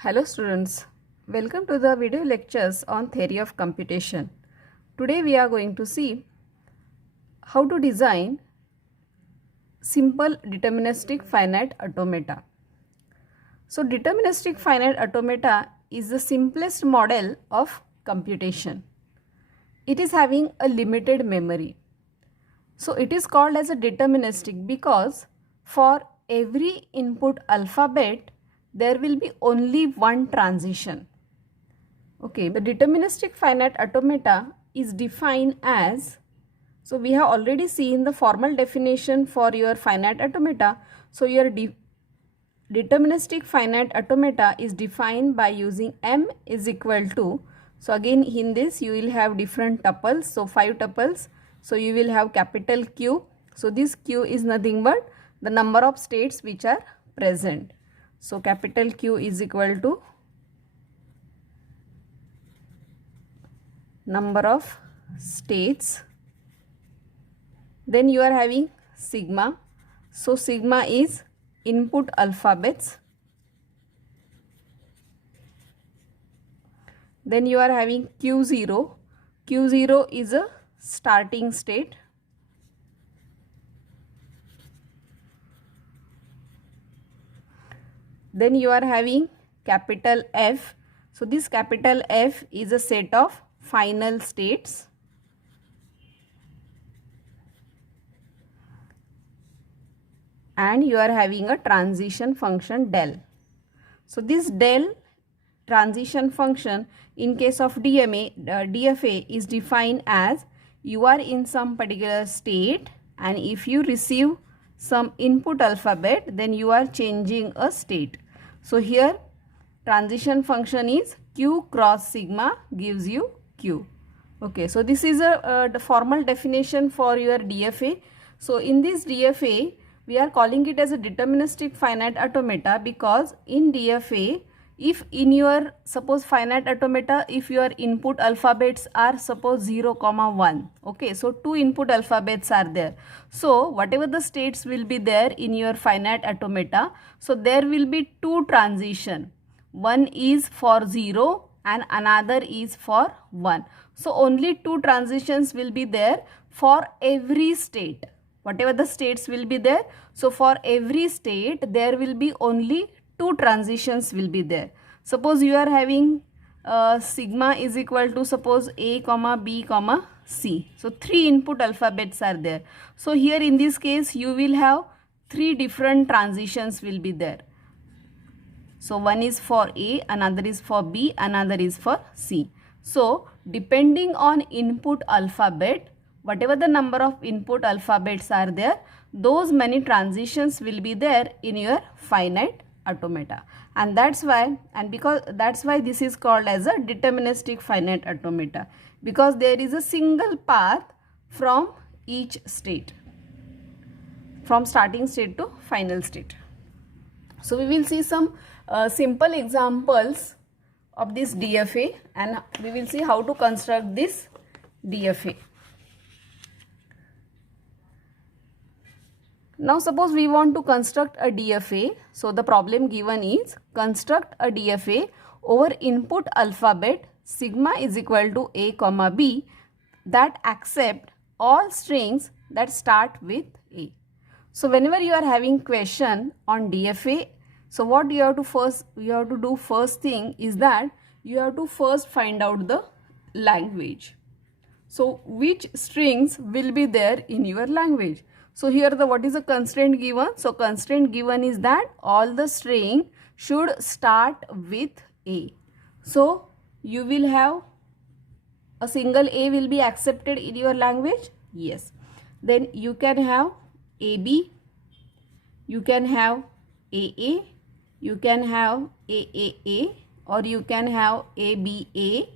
Hello students, welcome to the video lectures on theory of computation. Today we are going to see how to design simple deterministic finite automata. So deterministic finite automata is the simplest model of computation. It is having a limited memory. So it is called as a deterministic because for every input alphabet there will be only one transition. Okay, the deterministic finite automata is defined as, so we have already seen the formal definition for your finite automata. So your deterministic finite automata is defined by using m is equal to, so again in this you will have different tuples, so 5 tuples. So you will have capital Q. So this Q is nothing but the number of states which are present. So capital Q is equal to number of states. Then you are having sigma. So sigma is input alphabets. Then you are having Q0. Q0 is a starting state. Then you are having capital F. So this capital F is a set of final states. And you are having a transition function del. So this del transition function in case of DFA is defined as you are in some particular state, and if you receive some input alphabet then you are changing a state. So here transition function is Q cross sigma gives you Q. Okay, so this is the formal definition for your DFA. So in this DFA we are calling it as a deterministic finite automata because in DFA, if in your suppose finite automata, if your input alphabets are suppose 0, 1, okay, so 2 input alphabets are there. So whatever the states will be there in your finite automata, so there will be 2 transition. One is for 0 and another is for 1. So only 2 transitions will be there for every state. Whatever the states will be there, so for every state there will be only 2 transitions will be there. Suppose you are having sigma is equal to suppose A, B, C. So 3 input alphabets are there. So here in this case you will have 3 different transitions will be there. So one is for A, another is for B, another is for C. So depending on input alphabet, whatever the number of input alphabets are there, those many transitions will be there in your finite automata. And that's why this is called as a deterministic finite automata, because there is a single path from each state, from starting state to final state. So we will see some simple examples of this DFA, and we will see how to construct this DFA. Now suppose we want to construct a DFA. So the problem given is construct a DFA over input alphabet sigma is equal to A, B that accept all strings that start with A. So whenever you are having question on DFA, so what you have to do first thing is that you have to first find out the language. So which strings will be there in your language? So here what is the constraint given? So constraint given is that all the string should start with A. So you will have a single A will be accepted in your language? Yes. Then you can have AB, you can have AA, you can have AAA, or you can have ABA,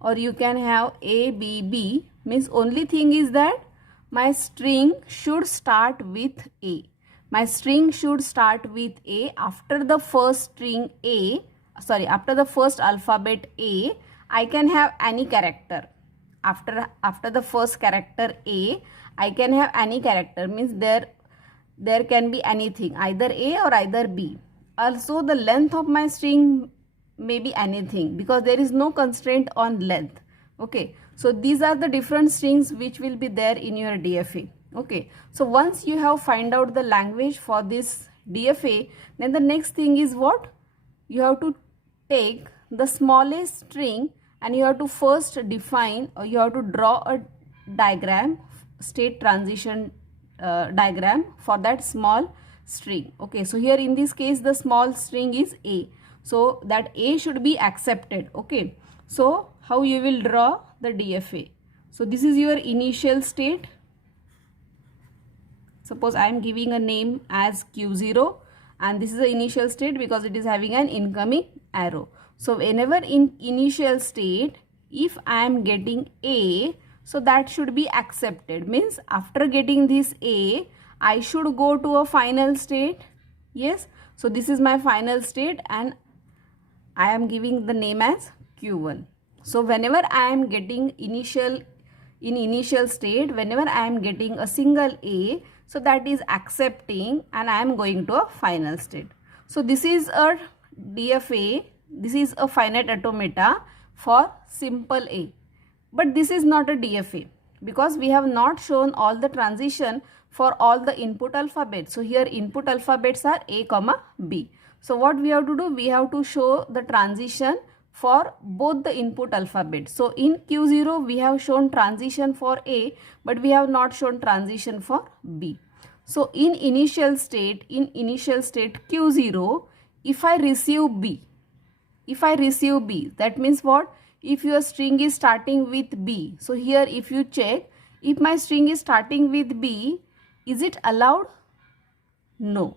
or you can have ABB. Means only thing is that my string should start with A. My string should start with A. After the first string A, after the first alphabet A, I can have any character. After the first character A, I can have any character. Means there can be anything, either A or either B. Also the length of my string may be anything because there is no constraint on length. Okay, so these are the different strings which will be there in your DFA. Okay, so once you have find out the language for this DFA, then the next thing is what? You have to take the smallest string and you have to first define, or you have to draw a diagram, state transition diagram for that small string. Okay, so here in this case the small string is A, so that A should be accepted. Okay, so how you will draw the DFA? So this is your initial state. Suppose I am giving a name as Q0 and this is the initial state because it is having an incoming arrow. So whenever in initial state, if I am getting A, so that should be accepted. Means after getting this A, I should go to a final state. Yes, so this is my final state and I am giving the name as Q1. So whenever I am getting initial state, whenever I am getting a single A, so that is accepting and I am going to a final state. So this is a DFA, this is a finite automata for simple A. But this is not a DFA because we have not shown all the transition for all the input alphabets. So here input alphabets are A comma B. So what we have to do? We have to show the transition for both the input alphabets. So in Q0 we have shown transition for A, but we have not shown transition for B. So in initial state Q0, if I receive B, that means what? If your string is starting with B, so here if you check, if my string is starting with B, is it allowed? No.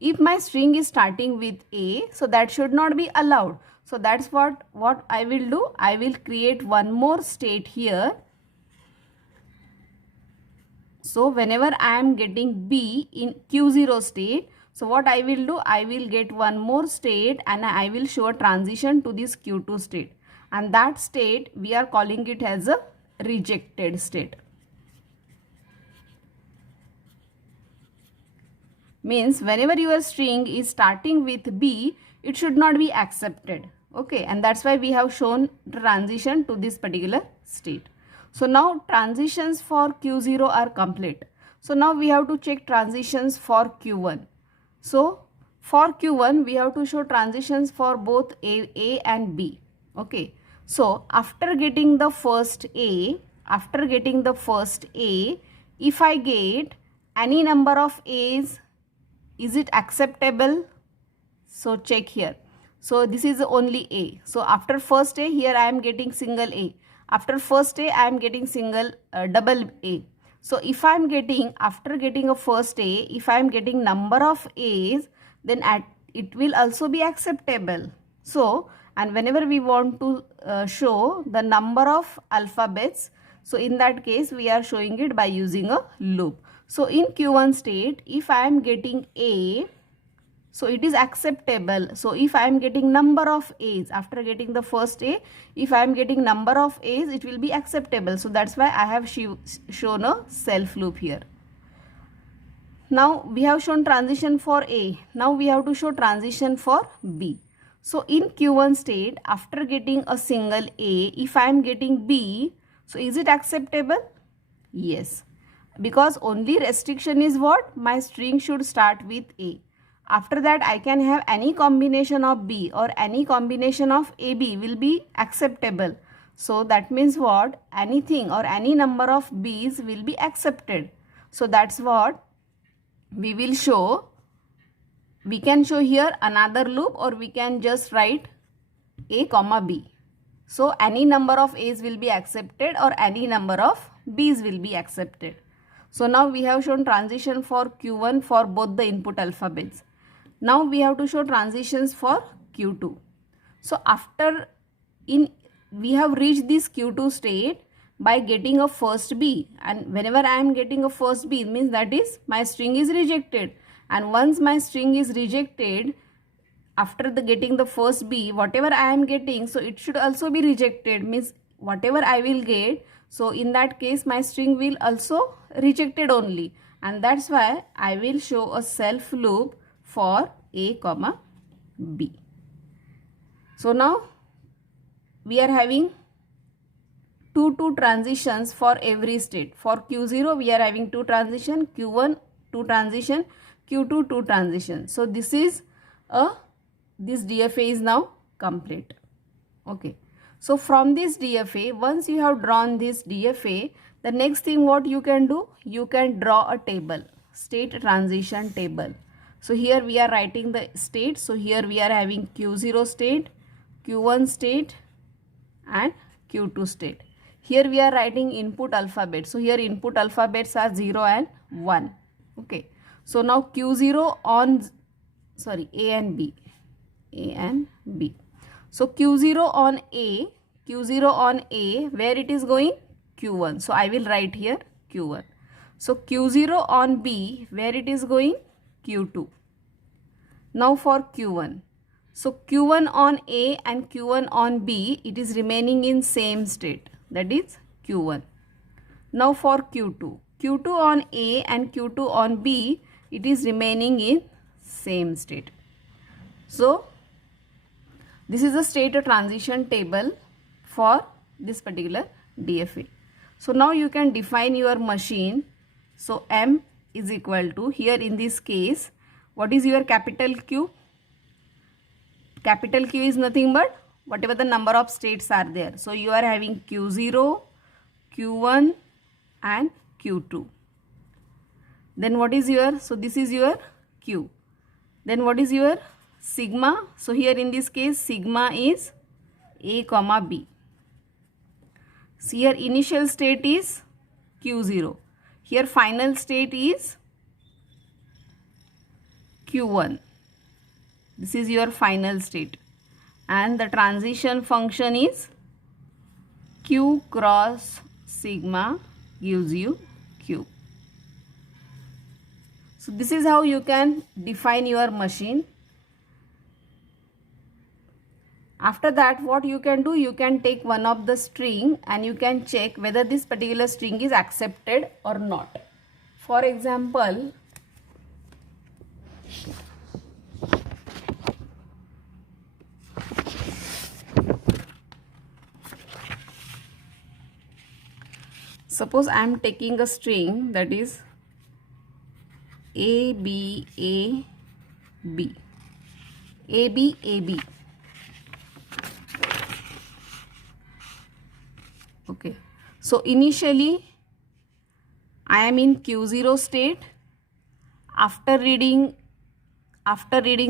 If my string is starting with A, so that should not be allowed. So that's what I will do. I will create one more state here. So whenever I am getting B in Q0 state, so what I will do? I will get one more state and I will show a transition to this Q2 state. And that state we are calling it as a rejected state. Means whenever your string is starting with B, it should not be accepted. Okay, and that's why we have shown transition to this particular state. So now transitions for Q0 are complete. So now we have to check transitions for Q1. So for Q1 we have to show transitions for both A and B. Okay, so after getting the first A, if I get any number of A's, is it acceptable? So check here. So this is only A. So after first A, here I am getting single A. After first A, I am getting double A. So if I am getting, after getting a first A, if I am getting number of A's, then it will also be acceptable. So, and whenever we want to show the number of alphabets, so in that case we are showing it by using a loop. So in Q1 state, if I am getting A, so it is acceptable. So if I am getting number of A's, after getting the first A, if I am getting number of A's, it will be acceptable. So that's why I have shown a self loop here. Now we have shown transition for A. Now we have to show transition for B. So in Q1 state, after getting a single A, if I am getting B, so is it acceptable? Yes. Because only restriction is what? My string should start with A. After that, I can have any combination of B or any combination of AB will be acceptable. So that means what? Anything or any number of B's will be accepted. So that's what we will show. We can show here another loop or we can just write A comma B. So any number of A's will be accepted or any number of B's will be accepted. So now we have shown transition for Q1 for both the input alphabets. Now we have to show transitions for Q2. So after we have reached this Q2 state by getting a first B, and whenever I am getting a first B, it means that is my string is rejected, and once my string is rejected, after getting the first B, whatever I am getting, so it should also be rejected, means whatever I will get, so in that case my string will also rejected only, and that's why I will show a self loop for A comma B. So So now we are having two transitions for every state. For Q0 we are having two transition, Q1 two transition, Q2 two transition. So this is this DFA is now complete. Okay. So from this DFA, once you have drawn this DFA, the next thing what you can do, you can draw a table, state transition table. So here we are writing the state. So here we are having Q0 state, Q1 state and Q2 state. Here we are writing input alphabet. So here input alphabets are 0 and 1. Okay. So now Q0 on, sorry, A and B. So Q0 on A, where it is going? Q1. So I will write here Q1. So Q0 on B, where it is going? Q2. Now for Q1. So Q1 on A and Q1 on B, it is remaining in same state. That is Q1. Now for Q2. Q2 on A and Q2 on B, it is remaining in same state. So this is a state transition table for this particular DFA. So now you can define your machine. So M is equal to, here in this case, what is your capital Q? Capital Q is nothing but whatever the number of states are there. So you are having Q0, Q1 and Q2. Then what is your, so this is your Q. Then what is your sigma? So here in this case sigma is A comma B. So here initial state is Q0. Here final state is Q1. This is your final state. And the transition function is Q cross sigma gives you Q. So this is how you can define your machine. After that, what you can do, you can take one of the string and you can check whether this particular string is accepted or not. For example, suppose I am taking a string that is A B A B, A B A B. Okay, so initially I am in Q0 state. After reading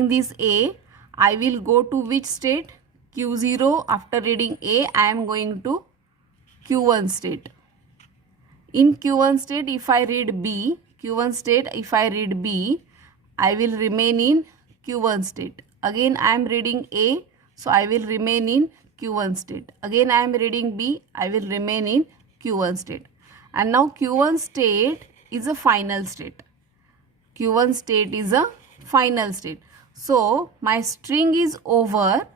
this A, I will go to which state? Q0. After reading A, I am going to Q1 state. In Q1 state, if I read B, I will remain in Q1 state. Again I am reading A, so I will remain in Q1 state. Again I am reading B, I will remain in Q1 state. And now Q1 state is a final state. Q1 state is a final state. So my string is over,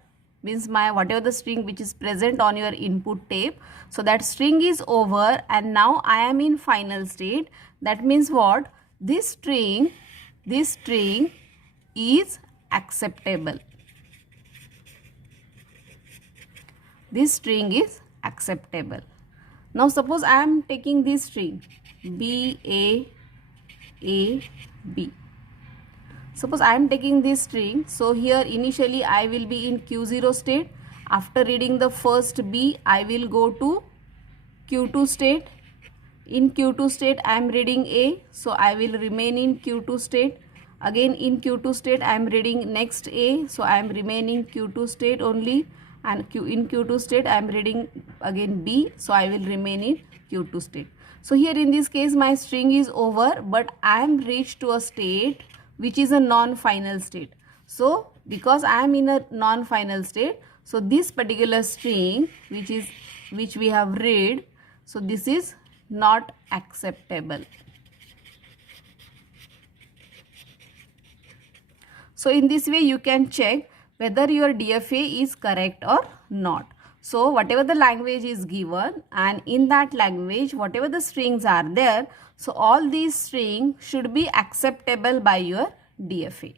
means my whatever the string which is present on your input tape, so that string is over and now I am in final state. That means what? This string is acceptable. This string is acceptable. Now suppose I am taking this string B A B. Suppose I am taking this string. So here initially I will be in Q0 state. After reading the first B, I will go to Q2 state. In Q2 state I am reading A, so I will remain in Q2 state. Again in Q2 state I am reading next A, so I am remaining Q2 state only. And in Q2 state I am reading again B, so I will remain in Q2 state. So here in this case my string is over, but I am reached to a state which is a non-final state. So because I am in a non-final state, so this particular string which we have read, so this is not acceptable. So in this way you can check whether your DFA is correct or not. So whatever the language is given, and in that language whatever the strings are there, so all these strings should be acceptable by your DFA.